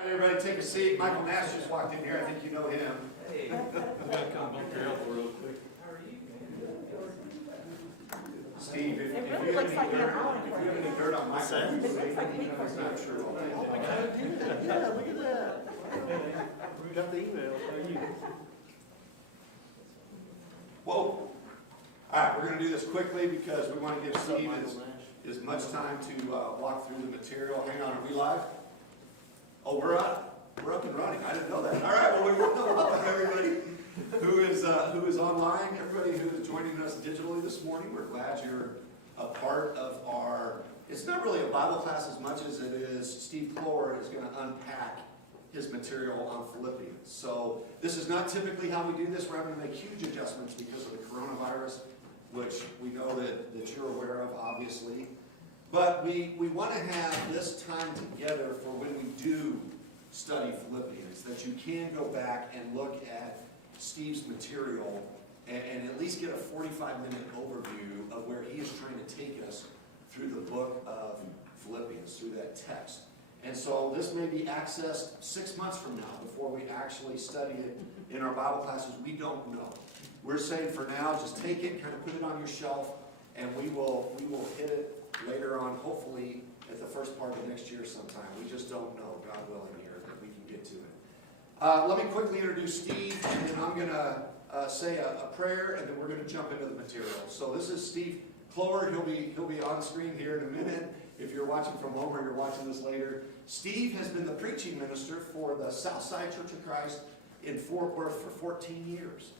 All right, everybody, take a seat. Michael Nash just walked in here. I think you know him. Hey. I'm gonna come up here real quick. How are you, Steve, if It you really have looks any like dirt, an owl. if you have any dirt on Michael, It you looks say like anything me. that's not true. Okay? Oh my God. Yeah, look at that. We got the email. How are you? Whoa. All right, we're going to do this quickly because we want to give Steve as much time to walk through the material. Hang on, are we live? Oh, we're up and running. I didn't know that. All right, well, we want to welcome everybody who is online, everybody who is joining us digitally this morning. We're glad you're a part of our, it's not really a Bible class as much as it is Steve Clower is going to unpack his material on Philippians. So this is not typically how we do this. We're having to make huge adjustments because of the coronavirus, which we know that you're aware of, obviously. But we want to have this time together for when we do study Philippians, that you can go back and look at Steve's material and at least get a 45-minute overview of where he is trying to take us through the book of Philippians, through that text. And so this may be accessed 6 months from now before we actually study it in our Bible classes. We don't know. We're saying for now, just take it, kind of put it on your shelf, and we will hit it later on, hopefully at the first part of next year sometime. We just don't know, God willing, here, that we can get to it. Let me quickly introduce Steve, and then I'm going to say a prayer, and then we're going to jump into the material. So this is Steve Clower. He'll be on screen here in a minute. If you're watching from home or you're watching this later, Steve has been the preaching minister for the Southside Church of Christ in Fort Worth for 14 years.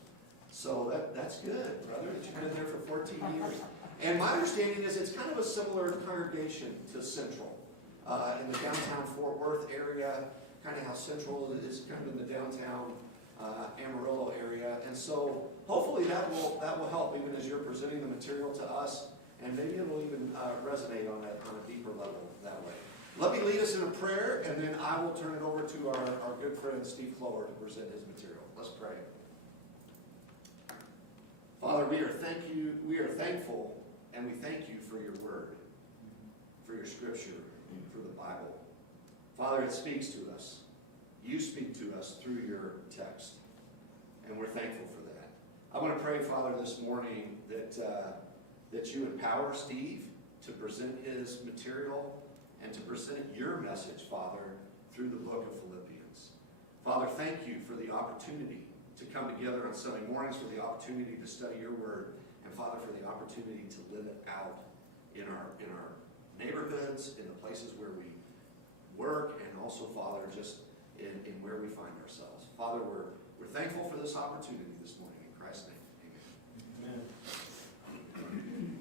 So that's good, brother, that you've been there for 14 years. And my understanding is it's kind of a similar congregation to Central in the downtown Fort Worth area, kind of how Central is kind of in the downtown Amarillo area. And so hopefully that will help even as you're presenting the material to us, and maybe it will even resonate on a deeper level that way. Let me lead us in a prayer, and then I will turn it over to our good friend Steve Clower to present his material. Let's pray. Father, we are thankful, and we thank you for your word, for your scripture, for the Bible. Father, it speaks to us. You speak to us through your text, and we're thankful for that. I want to pray, Father, this morning that you empower Steve to present his material and to present your message, Father, through the book of Philippians. Father, thank you for the opportunity to come together on Sunday mornings, for the opportunity to study your word, and Father, for the opportunity to live it out in our neighborhoods, in the places where we work, and also, Father, just in where we find ourselves. Father, we're thankful for this opportunity this morning. In Christ's name, amen. Amen.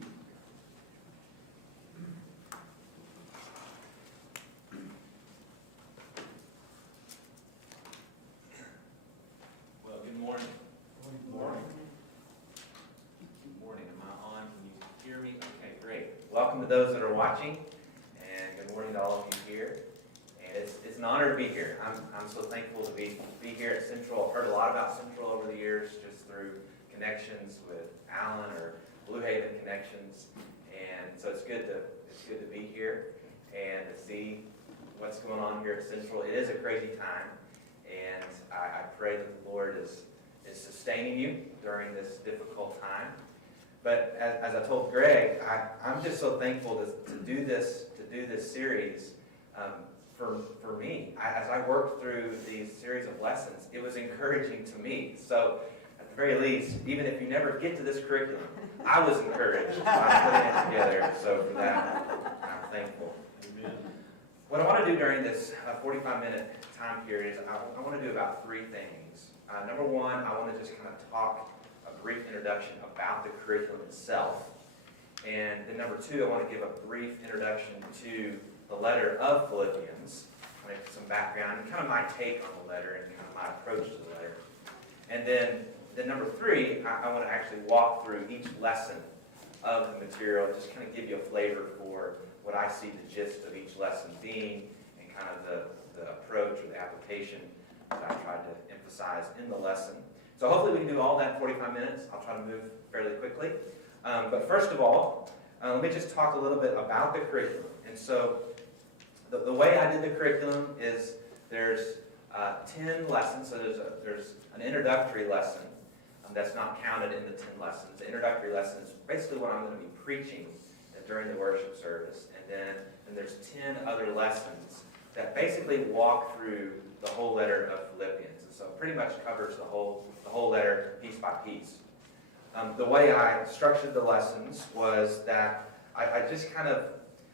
Well, good morning. Good morning. Good morning. Am I on? Can you hear me? Okay, great. Welcome to those that are watching, and good morning to all of you here. And it's an honor to be here. I'm so thankful to be here at Central. I've heard a lot about Central over the years, just through connections with Alan or Blue Haven connections, and so it's good to be here and to see what's going on here at Central. It is a crazy time, and I pray that the Lord is sustaining you during this difficult time. But as I told Greg, I'm just so thankful to do this series. For me, as I worked through these series of lessons, it was encouraging to me. So, at the very least, even if you never get to this curriculum, I was encouraged by putting it together. So for that, I'm thankful. Amen. What I want to do during this 45-minute time period is I want to do about three things. Number one, I want to just kind of talk a brief introduction about the curriculum itself. And then number two, I want to give a brief introduction to the letter of Philippians, kind of some background, and kind of my take on the letter and kind of my approach to the letter. And then number three, I want to actually walk through each lesson of the material, just kind of give you a flavor for what I see the gist of each lesson being, and kind of the approach or the application that I tried to emphasize in the lesson. So hopefully we can do all that in 45 minutes. I'll try to move fairly quickly. But first of all, let me just talk a little bit about the curriculum. And so the way I did the curriculum is There's 10 lessons, so there's an introductory lesson that's not counted in the 10 lessons. The introductory lesson is basically what I'm going to be preaching during the worship service, and then there's 10 other lessons that basically walk through the whole letter of Philippians, and so it pretty much covers the whole letter piece by piece. The way I structured the lessons was that I just kind of,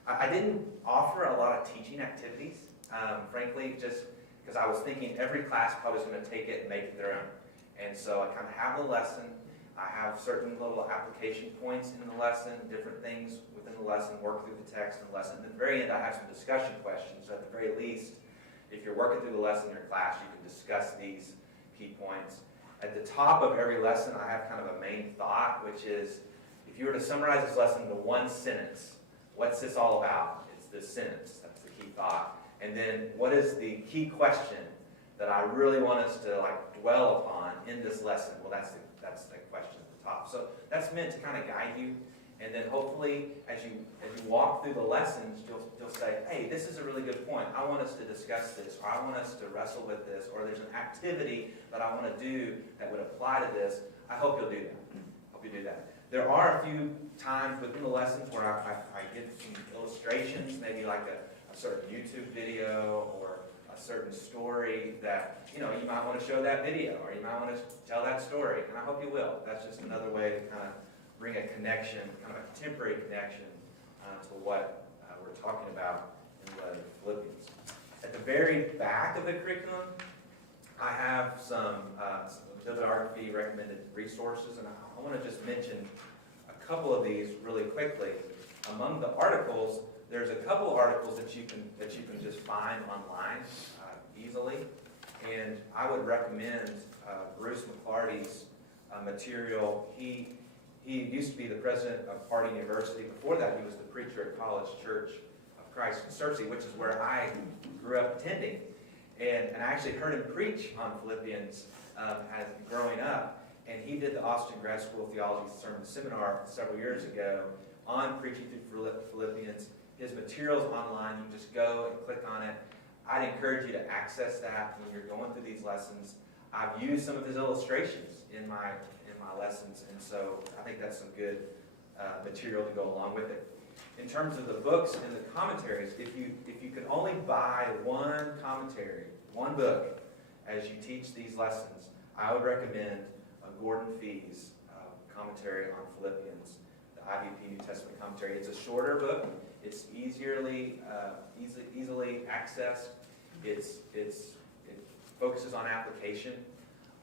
I didn't offer a lot of teaching activities, frankly, just because I was thinking every class probably was going to take it and make it their own. And so I kind of have the lesson, I have certain little application points in the lesson, different things within the lesson, work through the text and the lesson. And at the very end, I have some discussion questions. So at the very least, if you're working through the lesson in your class, you can discuss these key points. At the top of every lesson, I have kind of a main thought, which is, if you were to summarize this lesson into one sentence, what's this all about? It's this sentence. That's the key thought. And then, what is the key question that I really want us to dwell upon in this lesson? Well, that's the question at the top. So that's meant to kind of guide you. And then hopefully, as you walk through the lessons, you'll say, hey, this is a really good point. I want us to discuss this, or I want us to wrestle with this, or there's an activity that I want to do that would apply to this. I hope you'll do that. Hope you do that. There are a few times within the lessons where I give some illustrations, maybe like a certain YouTube video or a certain story that, you might want to show that video, or you might want to tell that story, and I hope you will. That's just another way to kind of bring a connection, kind of a temporary connection to what we're talking about in the letter of Philippians. At the very back of the curriculum, I have some bibliography recommended resources, and I want to just mention a couple of these really quickly. Among the articles, there's a couple of articles that you can just find online easily, and I would recommend Bruce McClarty's material. He used to be the president of Harding University. Before that, he was the preacher at College Church of Christ in Searcy, which is where I grew up attending. And I actually heard him preach on Philippians as growing up. And he did the Austin Grad School of Theology Sermon Seminar several years ago on preaching through Philippians. His material's online. You can just go and click on it. I'd encourage you to access that when you're going through these lessons. I've used some of his illustrations in my lessons, and so I think that's some good material to go along with it. In terms of the books and the commentaries, if you could only buy one commentary, one book, as you teach these lessons, I would recommend Gordon Fee's commentary on Philippians, the IVP New Testament commentary. It's a shorter book. It's easily accessed. It focuses on application.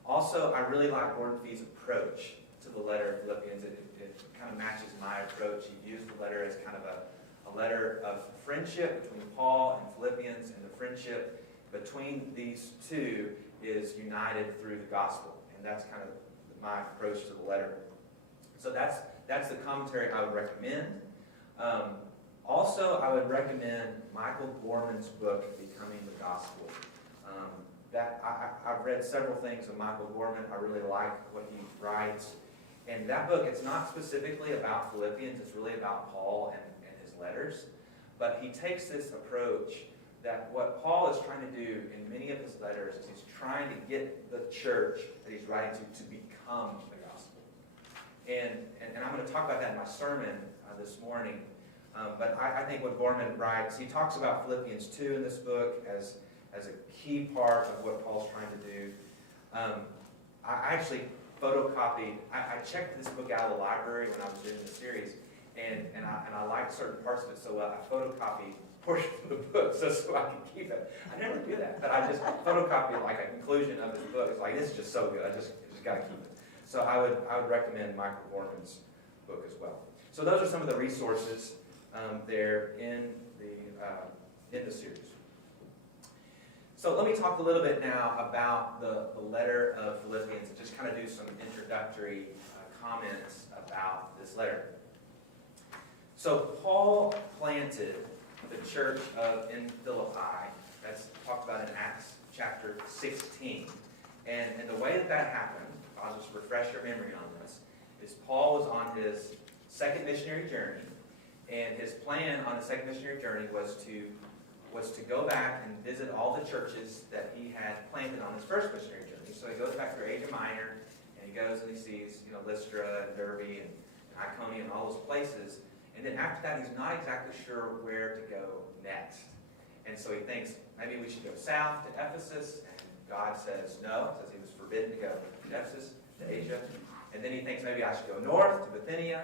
Also, I really like Gordon Fee's approach to the letter of Philippians. It kind of matches my approach. He used the letter as kind of a letter of friendship between Paul and Philippians, and the friendship between these two is united through the gospel. And that's kind of my approach to the letter. So that's the commentary I would recommend. Also, I would recommend Michael Gorman's book, Becoming the Gospel. I've read several things of Michael Gorman. I really like what he writes. And that book, it's not specifically about Philippians. It's really about Paul and his letters. But he takes this approach that what Paul is trying to do in many of his letters is he's trying to get the church that he's writing to become the gospel. And I'm going to talk about that in my sermon this morning. But I think what Gorman writes, he talks about Philippians 2 in this book as a key part of what Paul's trying to do. I actually photocopied, I checked this book out of the library when I was doing the series, and I liked certain parts of it so well, I photocopied portions of the book so I could keep it. I never do that, but I just photocopied like a conclusion of his book. It's like, this is just so good, I just got to keep it. So I would recommend Michael Gorman's book as well. So those are some of the resources there in the series. So let me talk a little bit now about the letter of Philippians and just kind of do some introductory comments about this letter. So Paul planted the church in Philippi. That's talked about in Acts chapter 16. And the way that happened, I'll just refresh your memory on this, is Paul was on his second missionary journey. And his plan on the second missionary journey was to was to go back and visit all the churches that he had planted on his first missionary journey. So he goes back through Asia Minor, and he goes and he sees, Lystra and Derbe and Iconium and all those places. And then after that, he's not exactly sure where to go next. And so he thinks, maybe we should go south to Ephesus. And God says no, says he was forbidden to go to Ephesus, to Asia. And then he thinks maybe I should go north to Bithynia.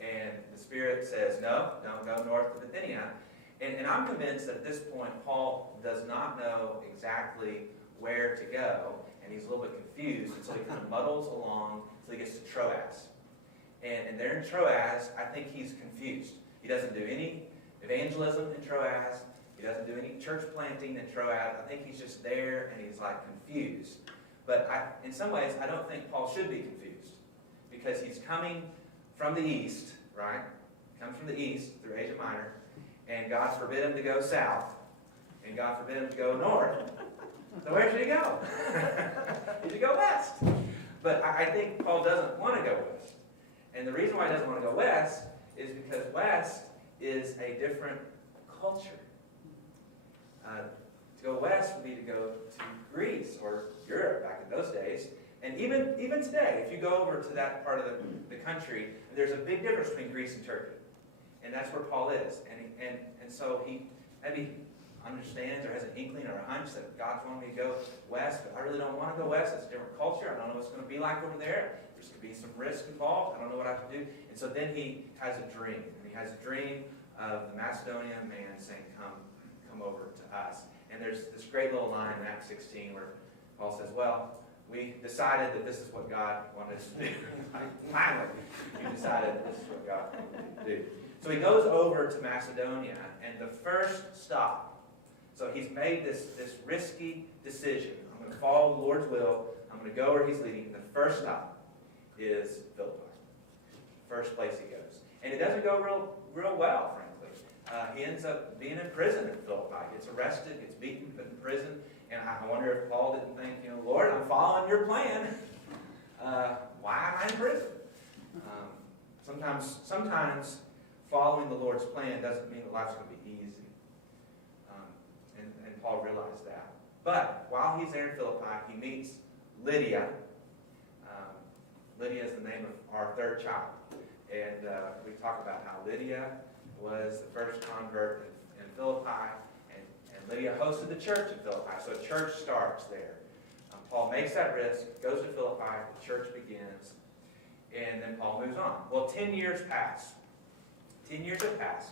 And the Spirit says, no, don't go north to Bithynia. And I'm convinced that at this point, Paul does not know exactly where to go. And he's a little bit confused. And so he kind of muddles along until he gets to Troas. And there in Troas, I think he's confused. He doesn't do any evangelism in Troas. He doesn't do any church planting in Troas. I think he's just there and he's like confused. But in some ways, I don't think Paul should be confused. Because he's coming from the east, right? He comes from the east through Asia Minor. And God forbid him to go south. And God forbid him to go north. So where should he go? He should go west. But I think Paul doesn't want to go west. And the reason why he doesn't want to go west is because west is a different culture. To go west would be to go to Greece or Europe back in those days. And even today, if you go over to that part of the country, there's a big difference between Greece and Turkey. And that's where Paul is. And so he maybe understands or has an inkling or a hunch that God's wanting me to go west, but I really don't want to go west. It's a different culture. I don't know what it's going to be like over there. There's going to be some risk involved. I don't know what I have to do. And so then he has a dream. And he has a dream of the Macedonian man saying, come over to us. And there's this great little line in Acts 16 where Paul says, well, we decided that this is what God wanted us to do. Finally, we decided that this is what God wanted to do. So he goes over to Macedonia, and the first stop, so he's made this risky decision. I'm going to follow the Lord's will. I'm going to go where he's leading. The first stop is Philippi. First place he goes. And it doesn't go real well, frankly. He ends up being in prison in Philippi. Gets arrested, gets beaten, put in prison. And I wonder if Paul didn't think, Lord, I'm following your plan. Why am I in prison? Sometimes following the Lord's plan doesn't mean that life's going to be easy. And Paul realized that. But while he's there in Philippi, he meets Lydia. Lydia is the name of our third child. And we talk about how Lydia was the first convert in Philippi. And Lydia hosted the church in Philippi. So a church starts there. Paul makes that risk, goes to Philippi, the church begins, and then Paul moves on. Well, 10 years pass. 10 years have passed.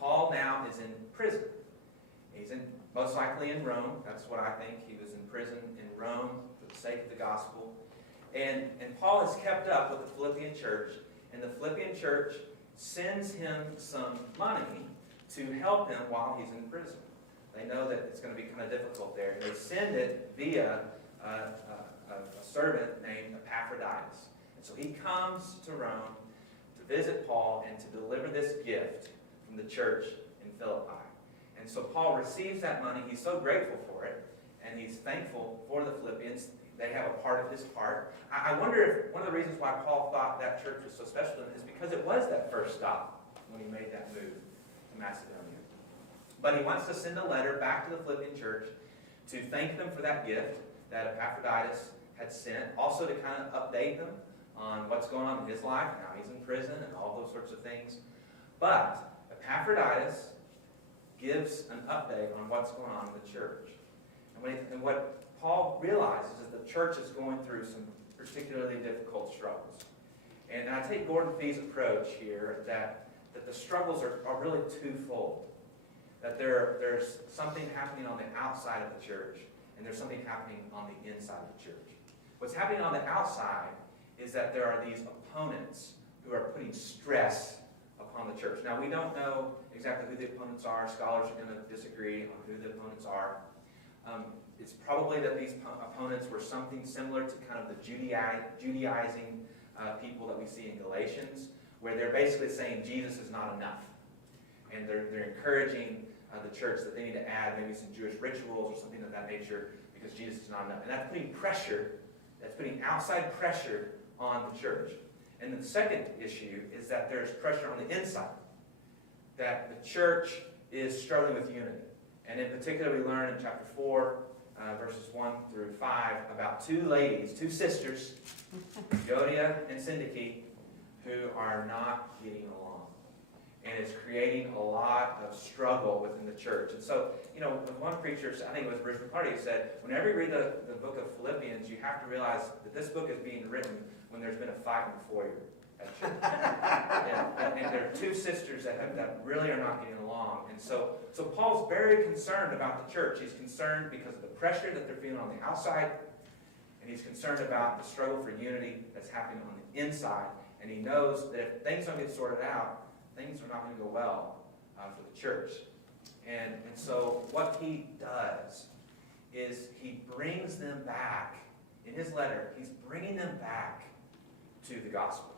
Paul now is in prison. He's most likely in Rome. That's what I think. He was in prison in Rome for the sake of the gospel. And Paul has kept up with the Philippian church, and the Philippian church sends him some money to help him while he's in prison. They know that it's going to be kind of difficult there. And they send it via a servant named Epaphroditus. And so he comes to Rome to visit Paul and to deliver this gift from the church in Philippi. And so Paul receives that money. He's so grateful for it, and he's thankful for the Philippians. They have a part of his heart. I wonder if one of the reasons why Paul thought that church was so special to him is because it was that first stop when he made that move to Macedonia. But he wants to send a letter back to the Philippian church to thank them for that gift that Epaphroditus had sent. Also to kind of update them on what's going on in his life. Now he's in prison and all those sorts of things. But Epaphroditus gives an update on what's going on in the church. And what Paul realizes is that the church is going through some particularly difficult struggles. And I take Gordon Fee's approach here that the struggles are really twofold. That there's something happening on the outside of the church, and there's something happening on the inside of the church. What's happening on the outside is that there are these opponents who are putting stress upon the church. Now, we don't know exactly who the opponents are. Scholars are going to disagree on who the opponents are. It's probably that these opponents were something similar to kind of the Judaizing people that we see in Galatians, where they're basically saying Jesus is not enough. And they're encouraging the church that they need to add maybe some Jewish rituals or something of that nature because Jesus is not enough. And that's putting pressure, that's putting outside pressure on the church. And the second issue is that there's pressure on the inside, that the church is struggling with unity. And in particular, we learn in chapter 4, verses 1 through 5, about two ladies, two sisters, Jodia and Syntyche, who are not getting along. And it's creating a lot of struggle within the church. And so, one preacher, I think it was Bruce McCarty, said, whenever you read the book of Philippians, you have to realize that this book is being written when there's been a fight in the foyer at church. and there are two sisters that really are not getting along. And so Paul's very concerned about the church. He's concerned because of the pressure that they're feeling on the outside, and he's concerned about the struggle for unity that's happening on the inside. And he knows that if things don't get sorted out, things are not going to go well for the church. And so what he does is he brings them back. In his letter, he's bringing them back to the gospel.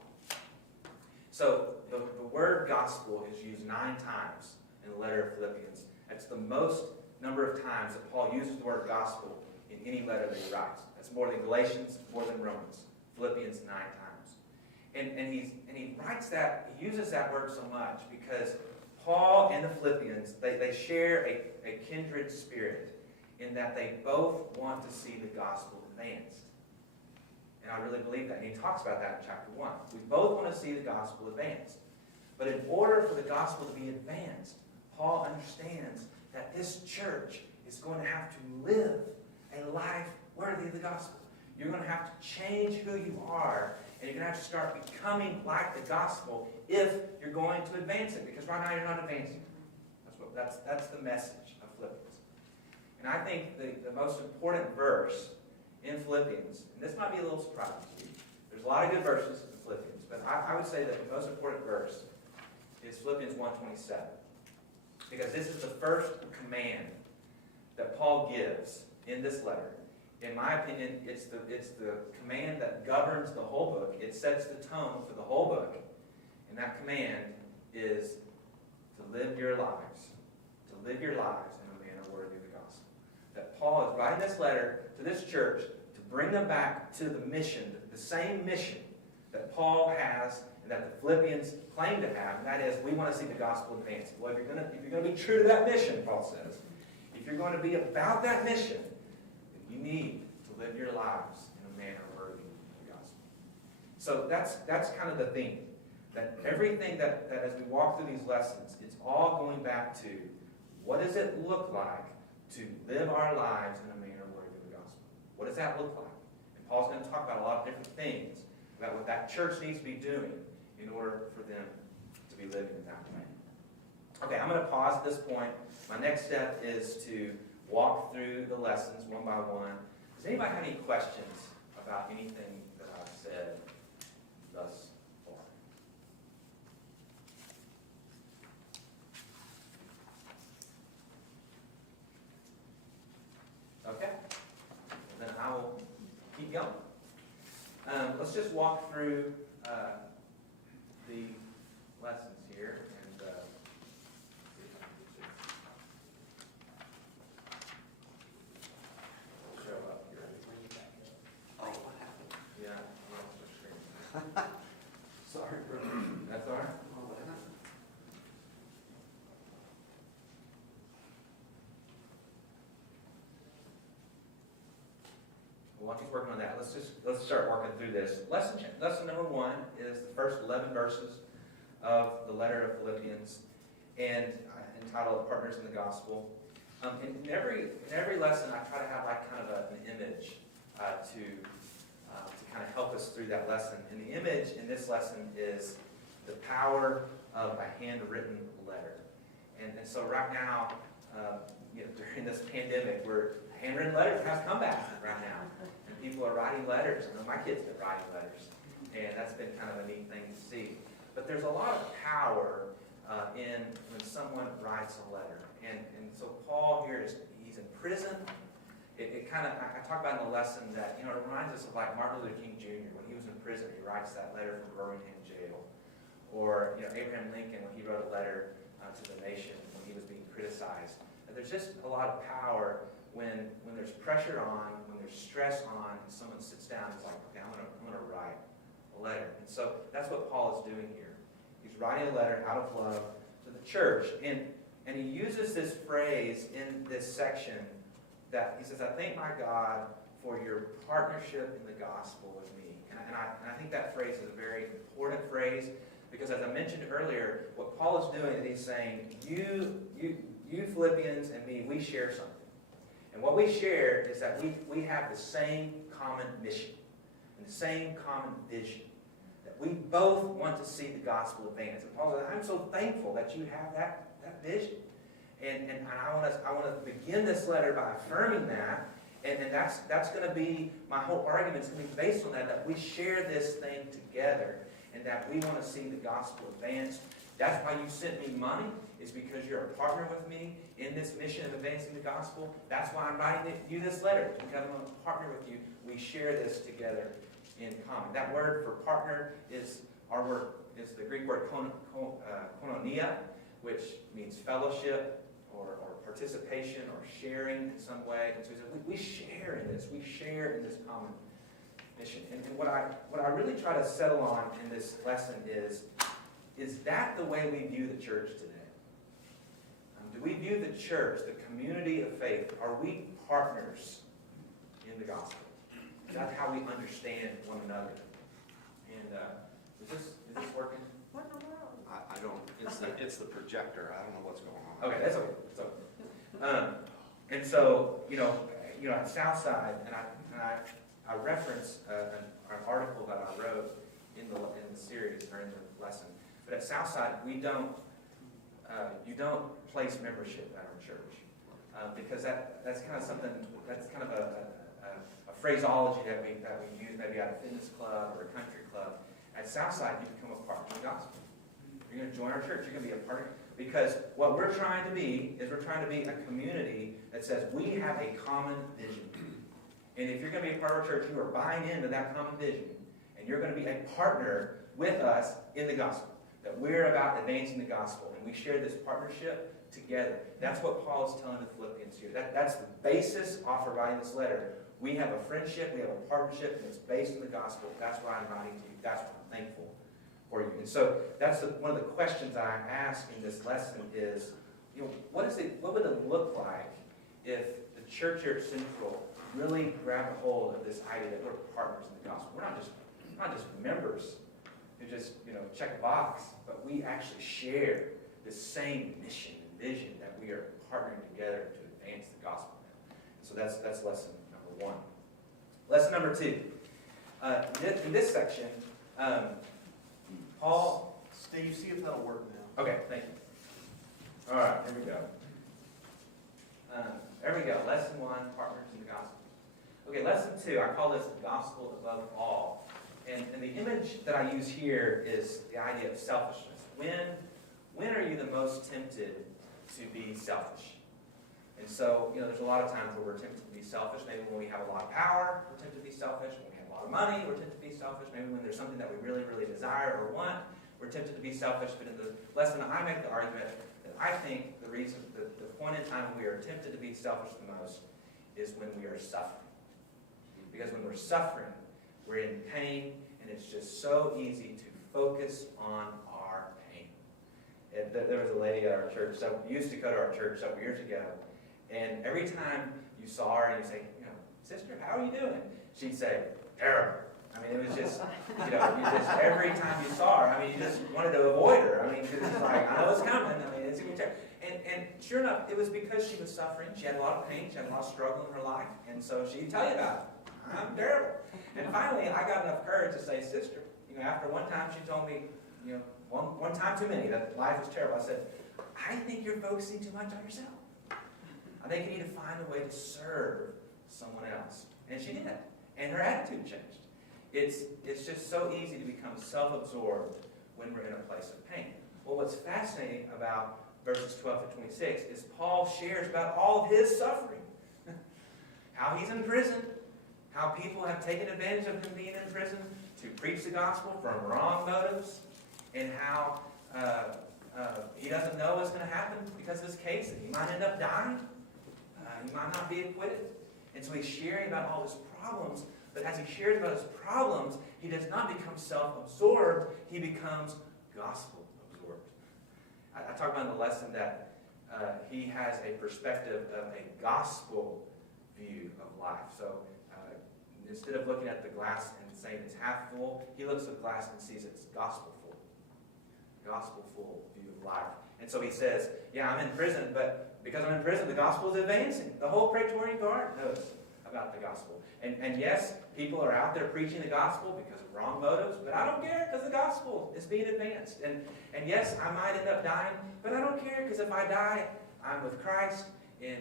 So the word gospel is used 9 times in the letter of Philippians. That's the most number of times that Paul uses the word gospel in any letter that he writes. That's more than Galatians, more than Romans. Philippians 9 times. And he writes that, he uses that word so much because Paul and the Philippians, they share a kindred spirit in that they both want to see the gospel advanced. And I really believe that. And he talks about that in chapter 1. We both want to see the gospel advanced. But in order for the gospel to be advanced, Paul understands that this church is going to have to live a life worthy of the gospel. You're going to have to change who you are, and you're going to have to start becoming like the gospel if you're going to advance it. Because right now you're not advancing it. That's the message of Philippians. And I think the most important verse in Philippians, and this might be a little surprising to you. There's a lot of good verses in Philippians, but I would say that the most important verse is Philippians 1:27. Because this is the first command that Paul gives in this letter. In my opinion, it's the command that governs the whole book. It sets the tone for the whole book. And that command is to live your lives in a manner worthy of the gospel. That Paul is writing this letter to this church to bring them back to the mission, the same mission that Paul has and that the Philippians claim to have, and that is, we want to see the gospel advanced. Well, if you're going to be true to that mission, Paul says, if you're going to be about that mission, then you need to live your lives in a manner worthy of the gospel. So that's kind of the theme. That everything that as we walk through these lessons, it's all going back to what does it look like to live our lives in a manner worthy of the gospel? What does that look like? And Paul's going to talk about a lot of different things about what that church needs to be doing in order for them to be living in that way. Okay, I'm going to pause at this point. My next step is to walk through the lessons one by one. Does anybody have any questions about anything that I've said thus far? Okay, then I will keep going. Let's just walk through the lessons here and see if I can show up here. Oh, what happened? Yeah, I lost my screen. Sorry, brother. That's all right. Oh, what happened? While he's working on that, let's start working through this. Lesson number 1 is the first 11 verses of the letter of Philippians, and entitled "Partners in the Gospel." In every lesson, I try to have like kind of an image to kind of help us through that lesson. And the image in this lesson is the power of a handwritten letter. And so right now, during this pandemic, where handwritten letters have come back right now. And people are writing letters. I know my kids have been writing letters. And that's been kind of a neat thing to see. But there's a lot of power in when someone writes a letter. And so Paul here, he's in prison. It kind of, I talk about in the lesson that, it reminds us of like Martin Luther King Jr. When he was in prison, he writes that letter from Birmingham jail. Or, Abraham Lincoln, when he wrote a letter to the nation when he was being criticized. And there's just a lot of power when there's pressure on, when there's stress on, and someone sits down and is like, okay, I'm gonna write a letter. And so that's what Paul is doing here. He's writing a letter out of love to the church. And And he uses this phrase in this section that he says, I thank my God for your partnership in the gospel with me. And I think that phrase is a very important phrase because as I mentioned earlier, what Paul is doing is he's saying, you Philippians and me, we share something. And what we share is that we have the same common mission and the same common vision. That we both want to see the gospel advance. And Paul says, I'm so thankful that you have that vision. And I want to begin this letter by affirming that. And that's going to be, my whole argument is going to be based on that we share this thing together and that we want to see the gospel advanced. That's why you sent me money, is because you're a partner with me in this mission of advancing the gospel. That's why I'm writing you this letter, because I'm a partner with you. We share this together in common. That word for partner is the Greek word koinonia, which means fellowship or participation or sharing in some way. And so he said, we share in this. We share in this common mission. And what I really try to settle on in this lesson is that the way we view the church today? Do we view the church, the community of faith, are we partners in the gospel? Is that how we understand one another? And is this working? I don't, it's the projector. I don't know what's going on. Okay, that's okay. And so, at Southside, and I reference an article that I wrote in the series or in the lesson. But at Southside, you don't place membership at our church because that's kind of something, that's kind of a phraseology that we use maybe at a fitness club or a country club. At Southside, you become a partner in the gospel. You're going to join our church. You're going to be a partner. Because what we're trying to be is we're trying to be a community that says we have a common vision. And if you're going to be a part of our church, you are buying into that common vision. And you're going to be a partner with us in the gospel. That we're about advancing the gospel. And we share this partnership together. That's what Paul is telling the Philippians here. That's the basis offered by this letter. We have a friendship, we have a partnership, and it's based on the gospel. That's why I'm writing to you. That's what I'm thankful for you. And so that's one of the questions I ask in this lesson is, what would it look like if the church here at Central really grabbed a hold of this idea that we're partners in the gospel? We're not just members who just check a box, but we actually share the same mission and vision that we are partnering together to advance the gospel. So that's lesson number 1. Lesson number 2. In this section, Paul... Steve, see if that'll work now. Okay, thank you. All right, here we go. There we go. Lesson 1, partners in the gospel. Okay, lesson 2, I call this the gospel above all. And the image that I use here is the idea of selfishness. When are you the most tempted to be selfish? And so, there's a lot of times where we're tempted to be selfish. Maybe when we have a lot of power, we're tempted to be selfish. When we have a lot of money, we're tempted to be selfish. Maybe when there's something that we really, really desire or want, we're tempted to be selfish. But in the lesson, I make the argument that I think the point in time when we are tempted to be selfish the most is when we are suffering. Because when we're suffering, we're in pain, and it's just so easy to focus on our pain. There was a lady at our church, used to go to our church several years ago, and every time you saw her and you say, sister, how are you doing? She'd say, terrible. I mean, it was just, every time you saw her, you just wanted to avoid her. It's like, I know it's coming. It's going to be terrible. And sure enough, it was because she was suffering. She had a lot of pain. She had a lot of struggle in her life. And so she'd tell you about it. I'm terrible. And finally, I got enough courage to say, sister, after one time she told me, one time too many, that life was terrible. I said, I think you're focusing too much on yourself. I think you need to find a way to serve someone else. And she did. And her attitude changed. It's just so easy to become self-absorbed when we're in a place of pain. Well, what's fascinating about verses 12 to 26 is Paul shares about all of his suffering. How he's in prison, how people have taken advantage of him being in prison to preach the gospel from wrong motives, and how he doesn't know what's going to happen because of his case, and he might end up dying. He might not be acquitted. And so he's sharing about all his problems, but as he shares about his problems, he does not become self-absorbed, he becomes gospel-absorbed. I talked about in the lesson that he has a perspective of a gospel view of life. So instead of looking at the glass and saying it's half full, he looks at the glass and sees it's gospel full. Gospel full view of life. And so he says, yeah, I'm in prison, but because I'm in prison, the gospel is advancing. The whole Praetorian Guard knows about the gospel. And yes, people are out there preaching the gospel because of wrong motives, but I don't care because the gospel is being advanced. And yes, I might end up dying, but I don't care because if I die, I'm with Christ. And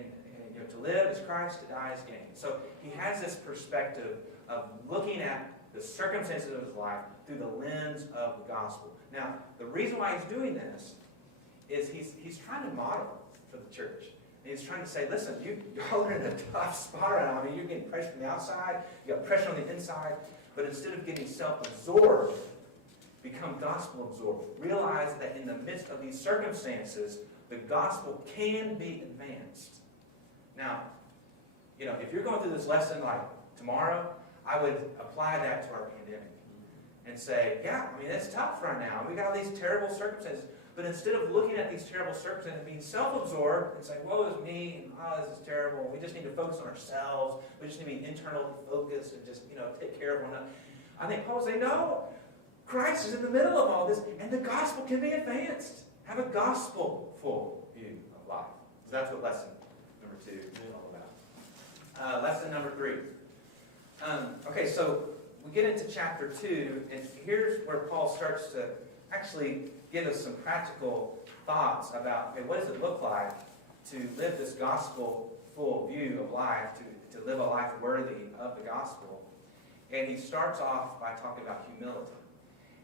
to live is Christ, to die is gain. So he has this perspective of looking at the circumstances of his life through the lens of the gospel. Now, the reason why he's doing this is he's trying to model for the church. And he's trying to say, listen, y'all are in a tough spot right now. I mean, you're getting pressure from the outside, you got pressure on the inside, but instead of getting self-absorbed, become gospel-absorbed. Realize that in the midst of these circumstances, the gospel can be advanced. Now, if you're going through this lesson like tomorrow, I would apply that to our pandemic and say, yeah, I mean, it's tough right now. We got all these terrible circumstances. But instead of looking at these terrible circumstances and being self-absorbed and saying, woe is me, and, oh, this is terrible, we just need to focus on ourselves, we just need to be internally focused and just, take care of one another. I think Paul would say, no, Christ is in the middle of all this, and the gospel can be advanced. Have a gospel-full view of life. So that's what lesson number 2 is all about. Lesson number 3. Okay, so we get into chapter 2, and here's where Paul starts to actually give us some practical thoughts about, okay, what does it look like to live this gospel-full view of life, to live a life worthy of the gospel. And he starts off by talking about humility.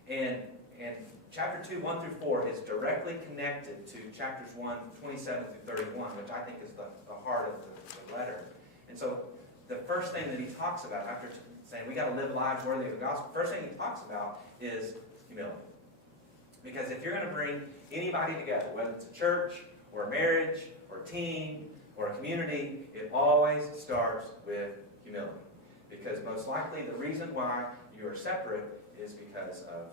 And chapter 2, 1 through 4 is directly connected to chapters 1, 27 through 31, which I think is the heart of the letter. And so the first thing that he talks about, after saying we got to live lives worthy of the gospel, first thing he talks about is humility. Because if you're going to bring anybody together, whether it's a church or a marriage or a team or a community, it always starts with humility. Because most likely the reason why you are separate is because of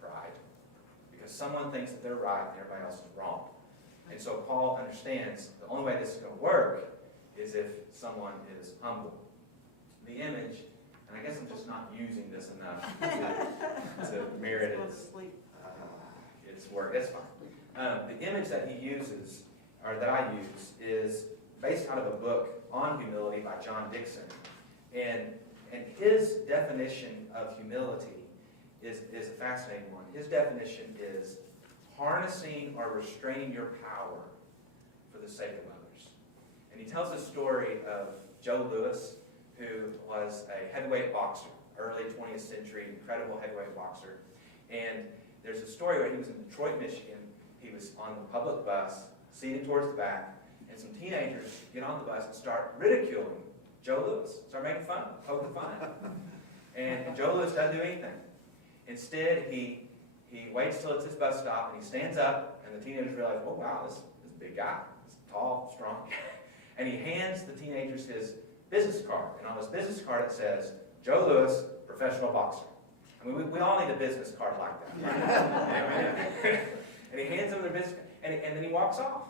pride. Because someone thinks that they're right and everybody else is wrong. And so Paul understands the only way this is going to work is if someone is humble. The image, and I guess I'm just not using this enough to merit its work. It's fine. The image that he uses, or that I use, is based out of a book on humility by John Dixon. And his definition of humility is a fascinating one. His definition is harnessing or restraining your power for the sake of others. And he tells the story of Joe Louis, who was a heavyweight boxer, early 20th century, incredible heavyweight boxer. And there's a story where he was in Detroit, Michigan. He was on the public bus, seated towards the back, and some teenagers get on the bus and start ridiculing Joe Louis, start making fun, poking fun at him. And Joe Louis doesn't do anything. Instead, he waits till it's his bus stop, and he stands up, and the teenagers realize, oh wow, this is a big guy, this tall, strong guy. And he hands the teenagers his business card, and on his business card it says, Joe Louis, professional boxer. I mean, we all need a business card like that. Right? And he hands them their business card, and then he walks off.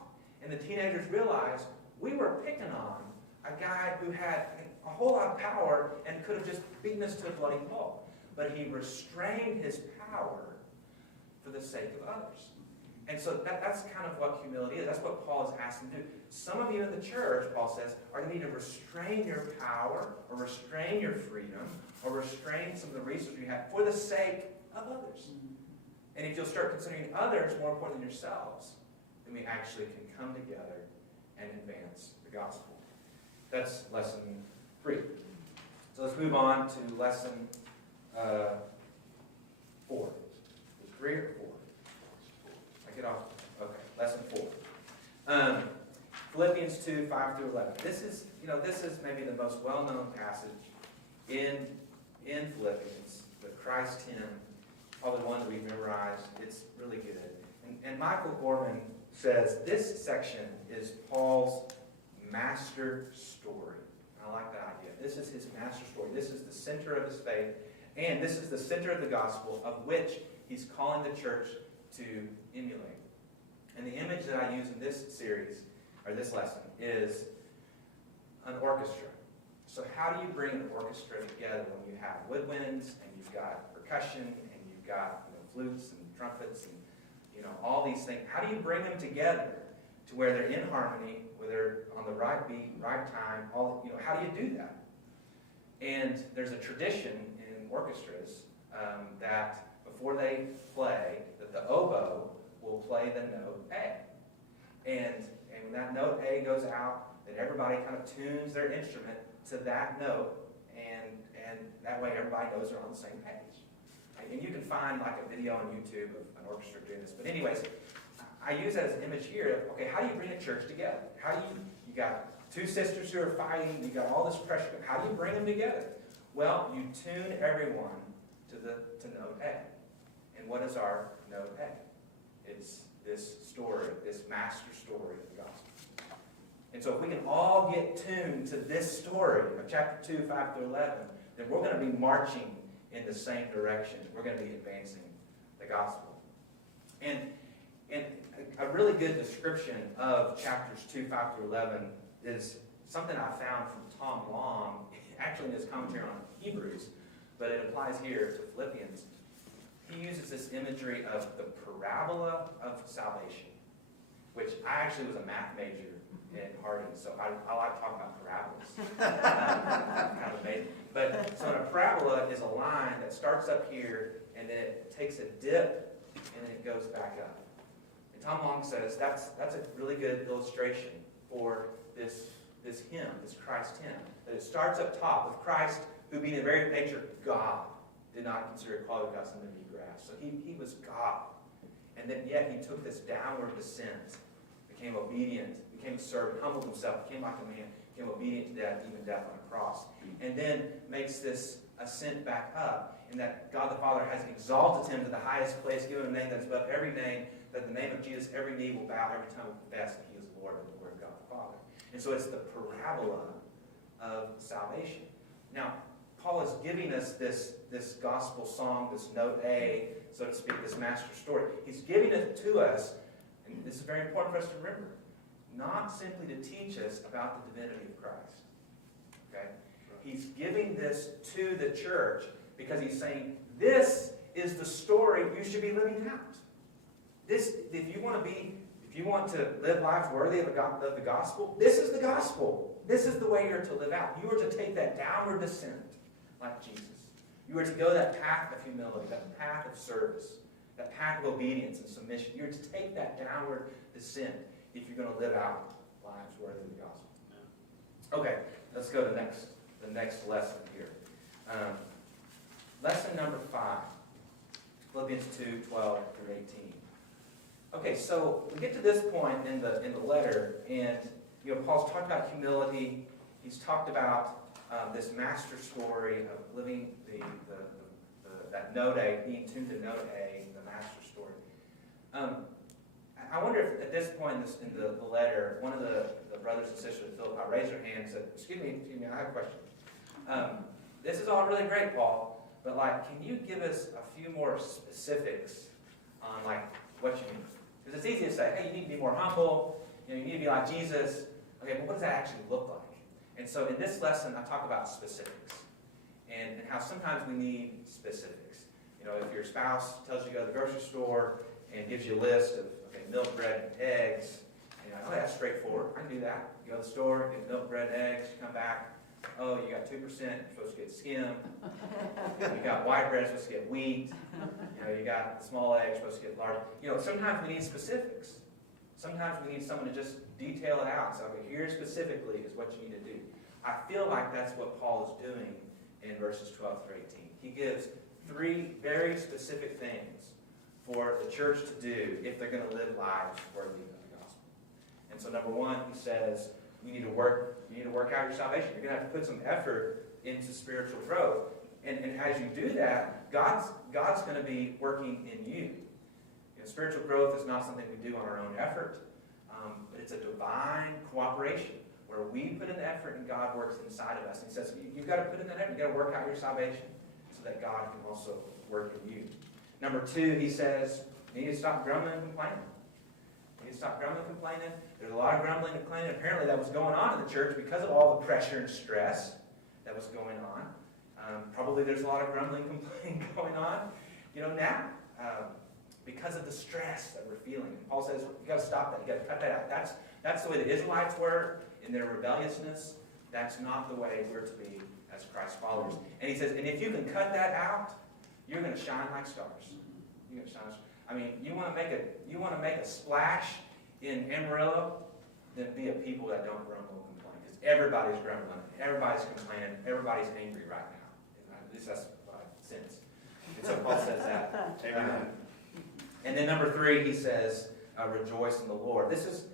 And the teenagers realize, we were picking on a guy who had a whole lot of power and could have just beaten us to a bloody pulp. But he restrained his power for the sake of others. And so that's kind of what humility is. That's what Paul is asking to do. Some of you in the church, Paul says, are going to need to restrain your power, or restrain your freedom, or restrain some of the resources you have for the sake of others. And if you'll start considering others more important than yourselves, then we actually can come together and advance the gospel. That's lesson 3. So let's move on to lesson 4. 3 or 4? I get off. Okay, lesson 4. Philippians 2, 5 through 11. This is maybe the most well-known passage in Philippians, the Christ hymn, probably one that we've memorized. It's really good. And Michael Gorman says this section is Paul's master story. I like that idea. This is his master story. This is the center of his faith, and this is the center of the gospel, of which he's calling the church to emulate. And the image that I use in this series, or this lesson, is an orchestra. So how do you bring an orchestra together when you have woodwinds, and you've got percussion, and you've got flutes and trumpets, and all these things? How do you bring them together to where they're in harmony, where they're on the right beat, right time? How do you do that? And there's a tradition in orchestras that before they play, that the oboe will play the note A. And when that note A goes out, then everybody kind of tunes their instrument to that note, and that way everybody knows they're on the same page. And you can find like a video on YouTube of an orchestra doing this. But anyways, I use that as an image here. Okay, how do you bring a church together? How do you got two sisters who are fighting, you got all this pressure. How do you bring them together? Well, you tune everyone to note A. And what is our note A? It's this story, this master story of the gospel. And so if we can all get tuned to this story of chapter 2, 5 through 11, then we're going to be marching in the same direction. We're going to be advancing the gospel. And a really good description of chapters 2, 5 through 11 is something I found from Tom Long, actually in his commentary on Hebrews, but it applies here to Philippians. He uses this imagery of the parabola of salvation, which I actually was a math major in Harding, so I like talking about parabolas. Kind of amazing. But so a parabola is a line that starts up here, and then it takes a dip, and then it goes back up. And Tom Long says that's a really good illustration for this hymn, this Christ hymn. That it starts up top with Christ, who being in very nature God, did not consider equality with God something to be grasped. So he was God. And then yet he took this downward descent, became obedient, became a servant, humbled himself, became like a man, became obedient to death, even death on a cross. And then makes this ascent back up, in that God the Father has exalted him to the highest place, given him a name that is above every name, that the name of Jesus every knee will bow, every tongue will confess that he is Lord in the word of God the Father. And so it's the parabola of salvation. Now, Paul is giving us this gospel song, this note A, so to speak, this master story. He's giving it to us, and this is very important for us to remember, not simply to teach us about the divinity of Christ. Okay? He's giving this to the church because he's saying, this is the story you should be living out. If you want to live lives worthy of the gospel, this is the gospel. This is the way you're to live out. You are to take that downward descent like Jesus. You are to go that path of humility, that path of service, that path of obedience and submission. You're to take that downward descent if you're going to live out lives worthy of the gospel. Okay, let's go to the next lesson here. Lesson number 5, Philippians 2, 12 through 18. Okay, so we get to this point in the letter, and Paul's talked about humility. He's talked about this master story of living that note A, being tuned to note A, the master story. I wonder if at this point in the letter, one of the brothers and sisters of Philippi raised their hand and said, excuse me, I have a question. This is all really great, Paul, but can you give us a few more specifics on what you mean? Because it's easy to say, hey, you need to be more humble, you need to be like Jesus. Okay, but what does that actually look like? And so in this lesson, I talk about specifics and how sometimes we need specifics. If your spouse tells you to go to the grocery store and gives you a list of milk, bread, and eggs, and you're like, oh, that's straightforward. I can do that. You go to the store, get milk, bread, and eggs, you come back. Oh, you got 2%, you're supposed to get skim. You got white bread, you're supposed to get wheat. You got the small egg, you're supposed to get large. Sometimes we need specifics. Sometimes we need someone to just detail it out. So, okay, here specifically is what you need to do. I feel like that's what Paul is doing in verses 12 through 18. He gives 3 very specific things for the church to do if they're going to live lives worthy of the gospel. And so number 1, he says, you need to work out your salvation. You're going to have to put some effort into spiritual growth. And as you do that, God's going to be working in you. Spiritual growth is not something we do on our own effort, but it's a divine cooperation where we put in the effort and God works inside of us. And he says, you've got to put in that effort. You've got to work out your salvation so that God can also work in you. Number 2, he says, you need to stop grumbling and complaining. We need to stop grumbling, complaining. There's a lot of grumbling and complaining. Apparently that was going on in the church because of all the pressure and stress that was going on. Probably there's a lot of grumbling, complaining going on, now. Because of the stress that we're feeling. And Paul says, you got to stop that. You got to cut that out. That's the way the Israelites were in their rebelliousness. That's not the way we're to be as Christ followers. And he says, and if you can cut that out, you're going to shine like stars. You're going to shine. I mean, you want to make a splash in Amarillo, then be a people that don't grumble and complain. Because everybody's grumbling, everybody's complaining, everybody's angry right now. At least that's what I sense. And so Paul says that. And then number 3, he says, rejoice in the Lord. This is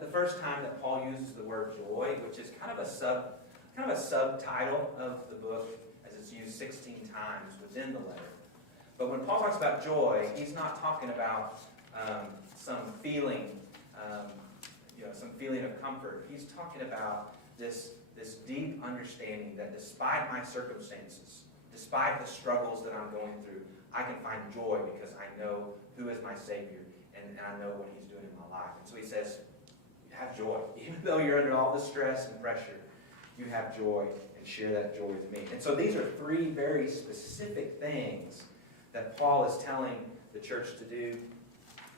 the first time that Paul uses the word joy, which is kind of a subtitle of the book, as it's used 16 times within the letter. But when Paul talks about joy, he's not talking about some feeling, some feeling of comfort. He's talking about this deep understanding that despite my circumstances, despite the struggles that I'm going through, I can find joy because I know who is my Savior and I know what He's doing in my life. And so he says, have joy. Even though you're under all the stress and pressure, you have joy and share that joy with me. And so these are 3 very specific things that Paul is telling the church to do.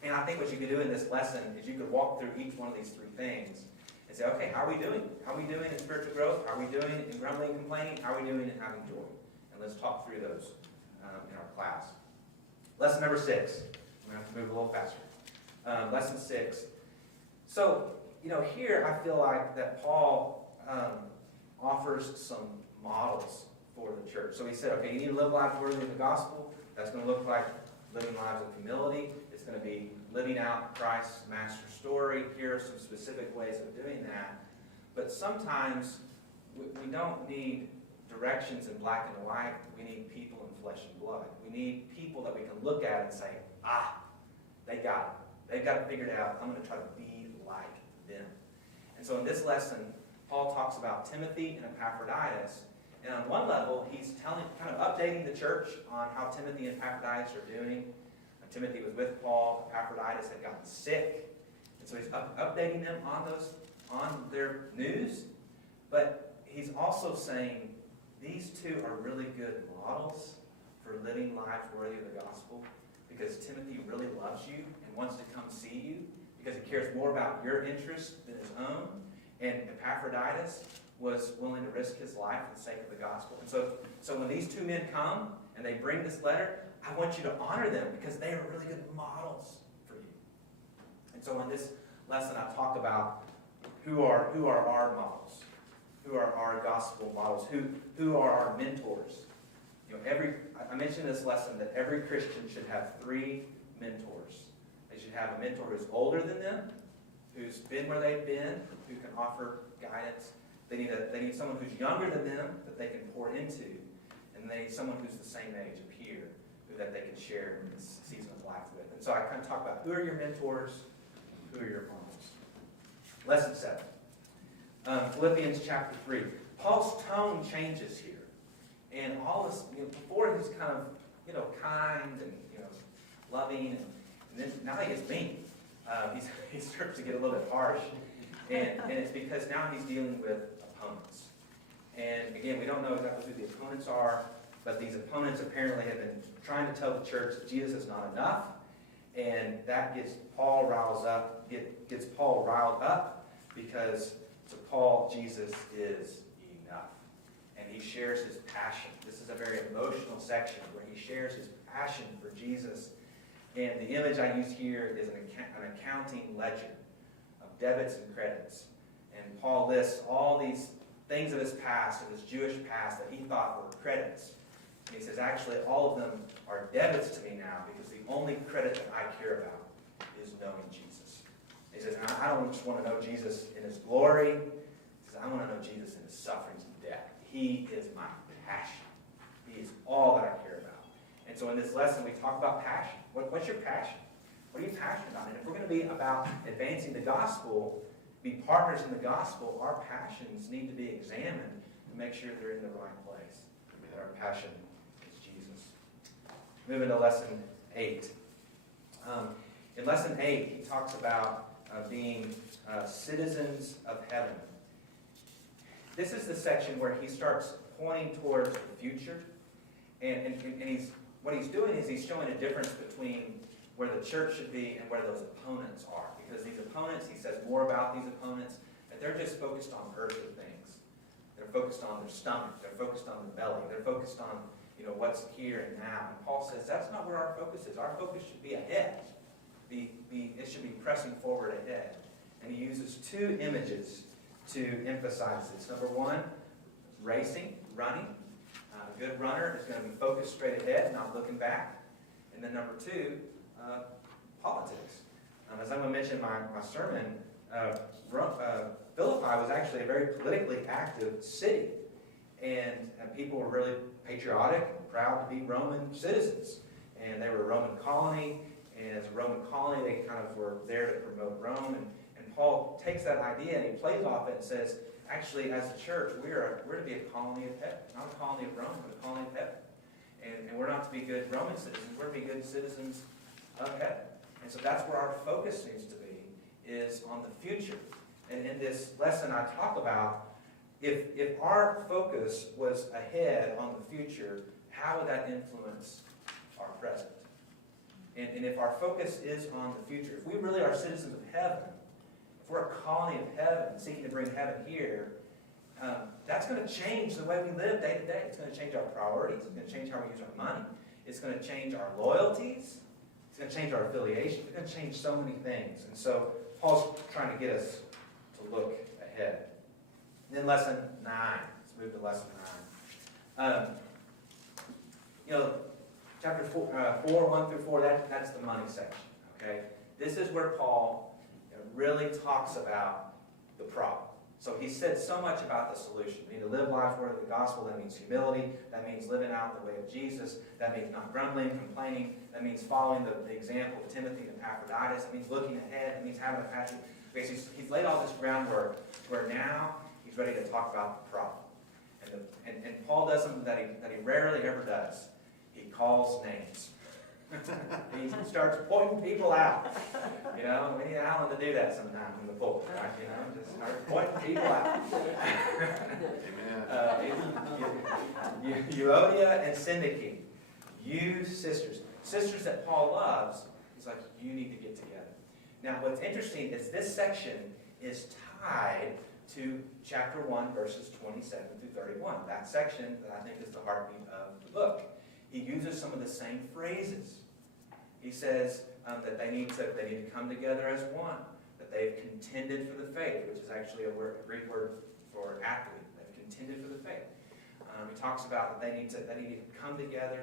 And I think what you could do in this lesson is you could walk through each one of these 3 things and say, okay, how are we doing? How are we doing in spiritual growth? How are we doing in grumbling and complaining? How are we doing in having joy? And let's talk through those in our class. Lesson number 6. I'm going to have to move a little faster. Lesson 6. So, here I feel like that Paul offers some models for the church. So he said, okay, you need to live lives worthy of the gospel. That's going to look like living lives of humility. It's going to be living out Christ's master story. Here are some specific ways of doing that. But sometimes we don't need directions in black and white. We need people in flesh and blood. We need people that we can look at and say, they got it. They've got it figured out. I'm going to try to be like them. And so in this lesson, Paul talks about Timothy and Epaphroditus. And on one level, he's kind of updating the church on how Timothy and Epaphroditus are doing. Timothy was with Paul. Epaphroditus had gotten sick. And so he's updating them on their news. But he's also saying these 2 are really good models for living lives worthy of the gospel, because Timothy really loves you and wants to come see you because he cares more about your interest than his own. And Epaphroditus was willing to risk his life for the sake of the gospel. And so when these 2 men come and they bring this letter, I want you to honor them because they are really good models for you. And so in this lesson, I talk about who are our models, who are our gospel models, who are our mentors. I mentioned in this lesson that every Christian should have 3 mentors. They should have a mentor who's older than them, who's been where they've been, who can offer guidance. They need someone who's younger than them that they can pour into, and they need someone who's the same age, a peer, that they can share this season of life with. And so I kind of talk about who are your mentors, who are your models. Lesson 7. Philippians chapter 3. Paul's tone changes here. And all this, before he was kind of, kind and, loving, and then now he gets mean. He starts to get a little bit harsh. And it's because now he's dealing with opponents. And again, we don't know exactly who the opponents are, but these opponents apparently have been trying to tell the church that Jesus is not enough. And that gets Paul riled up because to Paul, Jesus is enough. And he shares his passion. This is a very emotional section where he shares his passion for Jesus. And the image I use here is an accounting ledger of debits and credits. And Paul lists all these things of his past, of his Jewish past, that he thought were credits. And he says, actually, all of them are debits to me now, because the only credit that I care about is knowing Jesus. He says, I don't just want to know Jesus in his glory. He says, I want to know Jesus in his sufferings and death. He is my passion. He is all that I care about. And so in this lesson, we talk about passion. What's your passion? What are you passionate about? And if we're going to be about advancing the gospel, be partners in the gospel, our passions need to be examined to make sure they're in the right place. That our passion is Jesus. Moving to lesson 8. In lesson 8, he talks about being citizens of heaven. This is the section where he starts pointing towards the future. And what he's doing is he's showing a difference between where the church should be and where those opponents are. Because these opponents, he says more about these opponents, that they're just focused on earthly things. They're focused on their stomach. They're focused on their belly. They're focused on what's here and now. And Paul says that's not where our focus is. Our focus should be ahead. It should be pressing forward ahead. And he uses two images to emphasize this. Number one, racing, running. A good runner is going to be focused straight ahead, not looking back. And then number two, politics. As I'm going to mention in my sermon, Philippi was actually a very politically active city. And people were really patriotic and proud to be Roman citizens. And they were a Roman colony. And as a Roman colony, they kind of were there to promote Rome. And Paul takes that idea and he plays off it and says, actually, as a church, we're to be a colony of heaven. Not a colony of Rome, but a colony of heaven. And we're not to be good Roman citizens. We're to be good citizens of heaven. And so that's where our focus needs to be, is on the future. And in this lesson I talk about, if our focus was ahead on the future, how would that influence our present? And if our focus is on the future, if we really are citizens of heaven, if we're a colony of heaven, seeking to bring heaven here, that's going to change the way we live day to day. It's going to change our priorities. It's going to change how we use our money. It's going to change our loyalties. It's going to change our affiliation. It's going to change so many things. And so Paul's trying to get us to look ahead. Then lesson 9. Let's move to lesson 9. Chapter 4, 1 through 4, that's the money section. Okay? This is where Paul really talks about the problem. So he said so much about the solution. We need to live life worthy of the gospel. That means humility. That means living out the way of Jesus. That means not grumbling, complaining. That means following the example of Timothy and Epaphroditus. It means looking ahead. It means having a passion. Because he's laid all this groundwork where now he's ready to talk about the problem. And Paul does something that he rarely ever does. He calls names. He starts pointing people out. We need Alan to do that sometime in the pulpit, right? Just start pointing people out. Amen. Euodia and Syntyche, you sisters that Paul loves, he's like, you need to get together. Now, what's interesting is this section is tied to chapter 1, verses 27 through 31. That section that I think is the heartbeat of the book. He uses some of the same phrases. He says that they need to come together as one, that they've contended for the faith, which is actually a Greek word for athlete. They've contended for the faith. He talks about that they need to come together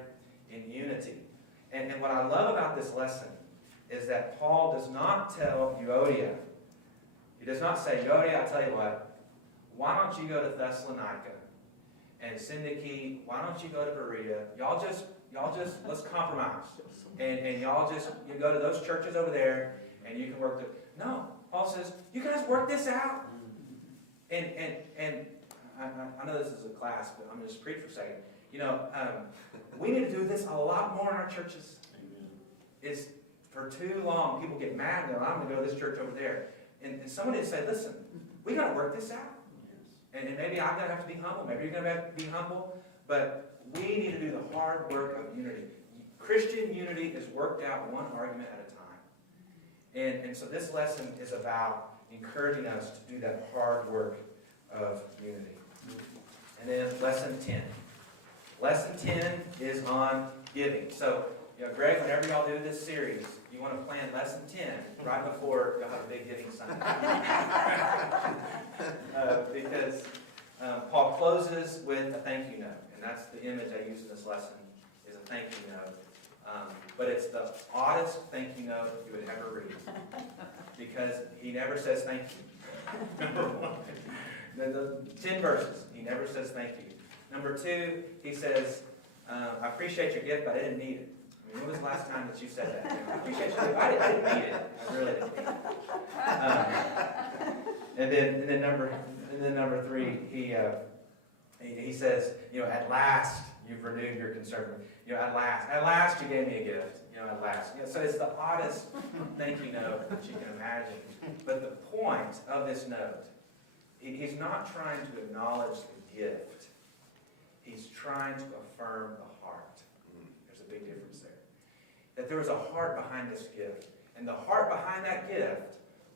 in unity. And what I love about this lesson is that Paul does not tell Euodia. He does not say, Euodia, I tell you what, why don't you go to Thessalonica? And Syntyche, why don't you go to Berea? Y'all just let's compromise. And y'all just go to those churches over there and you can work the... No, Paul says, you guys work this out. And I know this is a class, but I'm going to just preach for a second. We need to do this a lot more in our churches. It's for too long, people get mad and they're like, I'm going to go to this church over there. And somebody would say, listen, we got to work this out. And maybe I'm going to have to be humble. Maybe you're going to have to be humble. But we need to do the hard work of unity. Christian unity is worked out one argument at a time. And so this lesson is about encouraging us to do that hard work of unity. And then lesson 10. Lesson 10 is on giving. So, Greg, whenever y'all do this series, you want to plan lesson 10 right before you'll have a big giving Sunday. Because Paul closes with a thank you note. And that's the image I use in this lesson, is a thank you note. But it's the oddest thank you note you would ever read. Because he never says thank you. Number one. The 10 verses, he never says thank you. Number 2, he says, I appreciate your gift, but I didn't need it. I mean, when was the last time that you said that? I appreciate your gift. I didn't need it. I really didn't need it. And then number 3, he says, at last You've renewed your concern. At last you gave me a gift. At last. So it's the oddest thank you note that you can imagine. But the point of this note, he's not trying to acknowledge the gift. He's trying to affirm the heart. There's a big difference there. That there was a heart behind this gift. And the heart behind that gift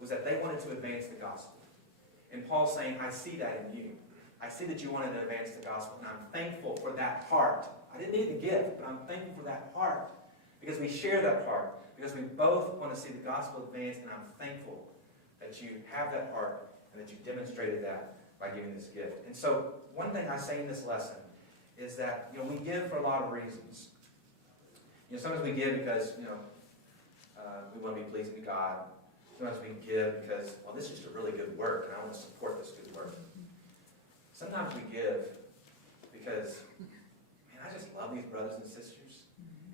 was that they wanted to advance the gospel. And Paul's saying, I see that in you. I see that you wanted to advance the gospel, and I'm thankful for that heart. I didn't need the gift, but I'm thankful for that heart. Because we share that heart. Because we both want to see the gospel advance, and I'm thankful that you have that heart and that you demonstrated that by giving this gift. And so, one thing I say in this lesson is that, we give for a lot of reasons. Sometimes we give because, we want to be pleasing to God. Sometimes we give because, well, this is just a really good work, and I want to support this good work. Sometimes we give because, man, I just love these brothers and sisters,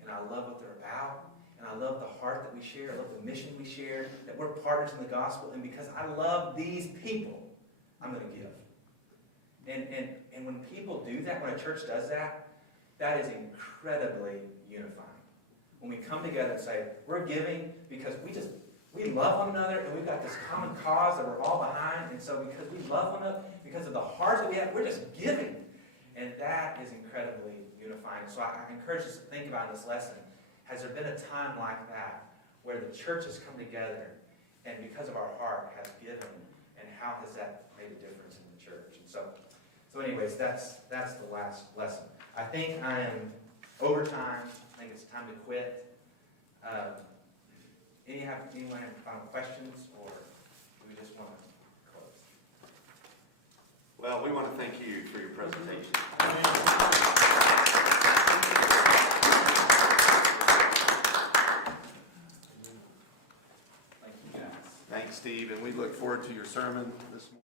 and I love what they're about, and I love the heart that we share, I love the mission we share, that we're partners in the gospel, and because I love these people, I'm going to give. And when people do that, when a church does that, that is incredibly unifying. When we come together and say, we're giving because we love one another, and we've got this common cause that we're all behind, and so because we love one another, because of the hearts that we have, we're just giving. And that is incredibly unifying. So I encourage us to think about this lesson. Has there been a time like that where the church has come together and because of our heart has given, and how has that made a difference in the church? And so anyways, that's the last lesson. I think I am over time. I think it's time to quit. Anyone have final questions, or do we just want to close? Well, we want to thank you for your presentation. Thank you, guys. Thanks, Steve, and we look forward to your sermon this morning.